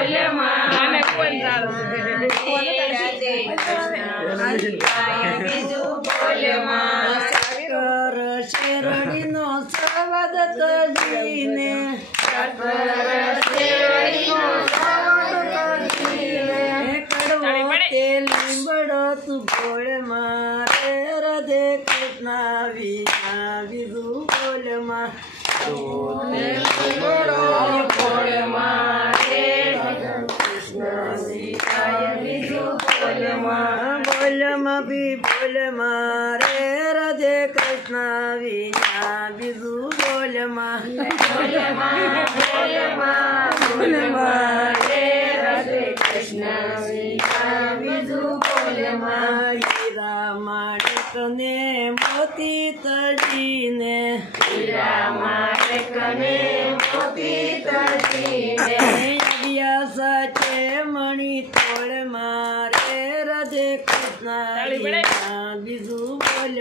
बोल माने कोण बीजू बोल सागर शेरडी नो सवाद तजीने सागर शेरडी नो सवाद तजीने कड़वा तेल बड़ो तू बोल मारे राधे कृष्ण वीणा बीजू बोल मा बोल मारे कृष्ण सीताय बीजू बोल भी बोल मारे राधे कृष्ण वीणा बीजू बोल मारे राधे कृष्ण वीणा बीजू बोल हीरा माणिक ने मोती तजीने हीरा माणिक ने मोती तजीने अभ्यासाचे मणी तोड़ मारे राधे कृष्ण बीजू बोल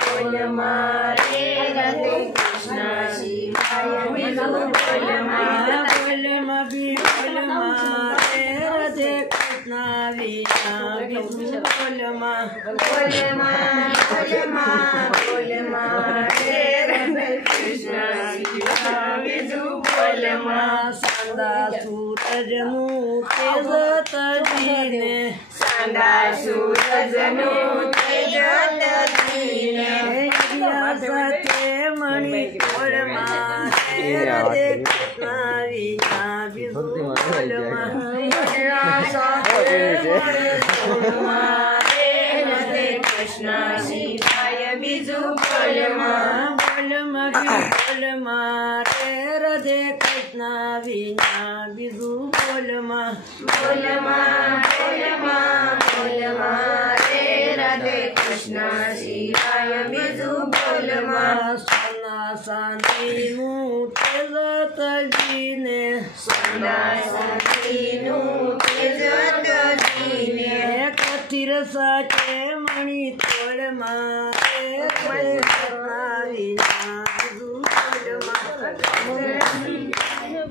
बोल मारे राधे कृष्ण शिवाय बीजू बोल भी बोल मारे राधे कृष्ण वीणा बीजू बोल मारे राधे कृष्ण शिवाय बीजू बोल सांदा सूरज नु तेज तजीने सांदा सूरज नु तेज तजीने अभ्यासाचे मणी तोड़ मारे राधे कृष्ण वीणा बीजू बोल मारे राधे कृष्ण शिवाय बीजू बोल मारे राधे कृष्ण वीणा बीजू बोल मारे राधे कृष्ण शिवाय बीजू बोल सोना सांदी नु तेज तजीने सोना सांदी नु तेज तजीने कथिर साचे मणी तोड़ मारे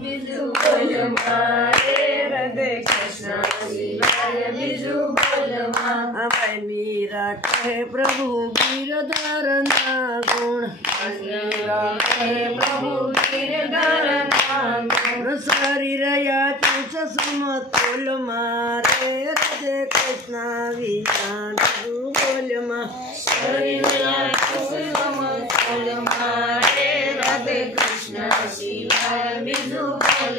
बीजू बोल मारे राधे कृष्ण शिवाय बीजू बोल मीरा कहे प्रभु गिरधरना गुण मीरा कहे प्रभु गिरधरना गुण शरीर या तुझ समतोल मारे राधे कृष्ण वीणा बीजू बोल शरीर या तुझ समतोल मारे राधे कृष्ण शिवाय बीजू बोल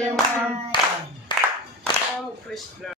कृष्ण।